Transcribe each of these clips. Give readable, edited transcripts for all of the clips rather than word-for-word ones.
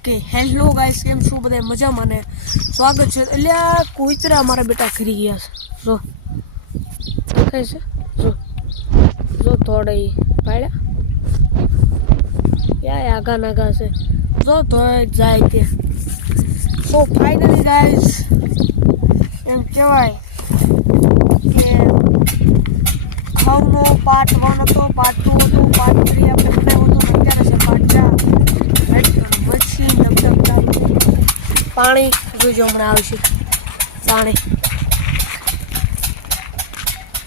okay hello guys કેમ છો બધા મજામાં ને સ્વાગત છે એટલે આ કોઈતરા મારા બેટા કરી ગયા છે જો દેખાય છે જો થોડે પાડ્યા યા આગા નાગા છે જો તો જાય તે સો ફાઇનલી ગાઈસ એમ કહેવાય કે ખાવનો પાર્ટ 1 હતો પાર્ટ 2 હતો પાર્ટ 3 આપણે બનાવ્યો હતો અત્યારે છે પાર્ટ 4 પાણી જોજો હમણાં આવશે પાણી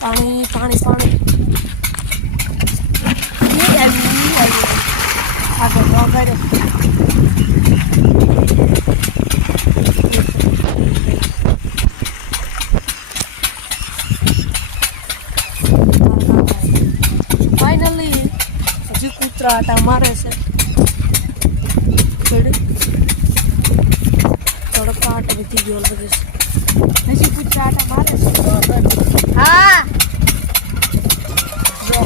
પાણી પાણી પાણી આગળ વગાડે ફાઇનલી હજી કૂતરા આટા મારે છે તડકા આટા વધી ગયો લાગે છે હજી કૂતરા આટા મારે છે હા જો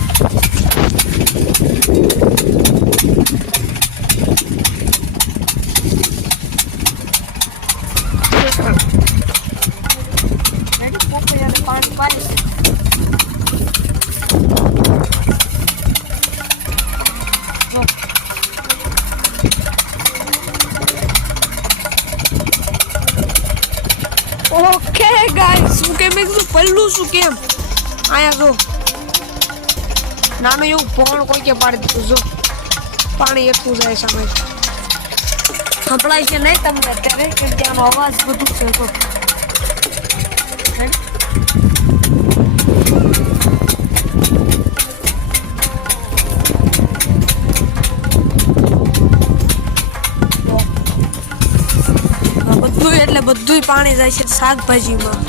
પાણી પાણી ઓકે ગાઈસ શું કેમ એકલું પલ્લું શું કેમ આયા જો નાનું એવું પણ કોઈ કે પાડી દીધું જો પાણી એકલું જાય સામે સંભળાય છે નહીં તમને અત્યારે કેમ કે આનો અવાજ બધું છે તો એટલે બધું પાણી જાય છે શાકભાજીમાં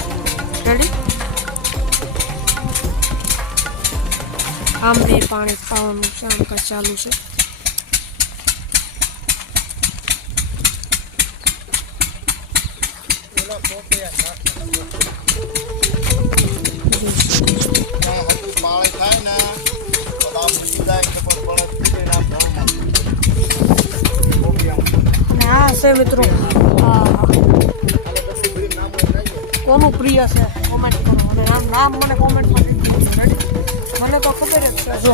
રેડી આમ બે પાણી પાવાનું છે આમ કાંઈ ચાલુ છે હા છે મિત્રો કોનું પ્રિય છે કોમેન્ટ કરો અને નામ મને કોમેન્ટમાં મને તો ખબર જ છે જો